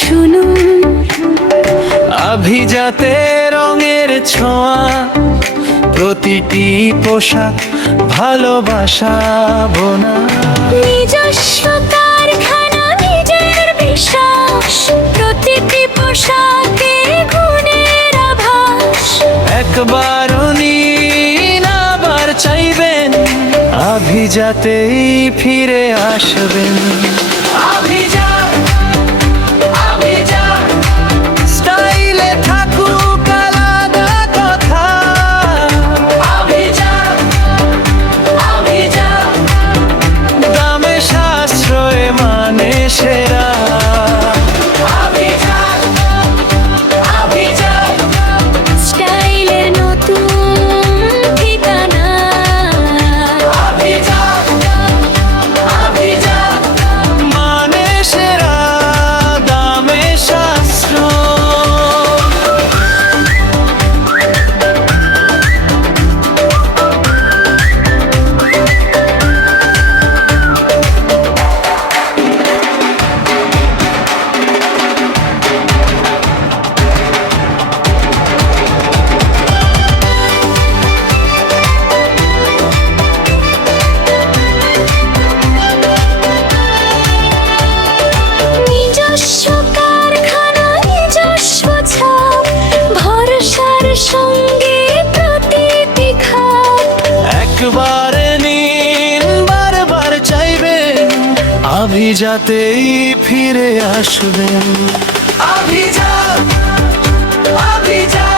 শুনুন। আভিজাতে রঙের ছোঁয়া, প্রতিটি পোশাক ভালোবাসা বোনা। নিজস্ব কারখানা, নিজের বিশ্বাস, প্রতিটি পোশাকে গুণের আভাস। একবারও নিন, আবার চাইবেন, আভিজাতেই ফিরে আসবেন। আভিজাত, আভিজাত, স্টাইলে থাকুক আলাদা কথা। আভিজাত, আভিজাত, দামে সাশ্রয় মানে সেরা। আভিজাত, আভিজাত, স্টাইলের নতুন ঠিকানা। আভিজাত, আভিজাত, মানে সেরা, দামে সাশ্রয়। নিজস্ব কারখানা, নিজস্ব ছাপ, ভরসার সঙ্গে প্রতিটি খাপ। একবার নিন, বারবার চাইবেন, আভিজাতেই ফিরে আসবেন। আভিজাত, আভিজাত।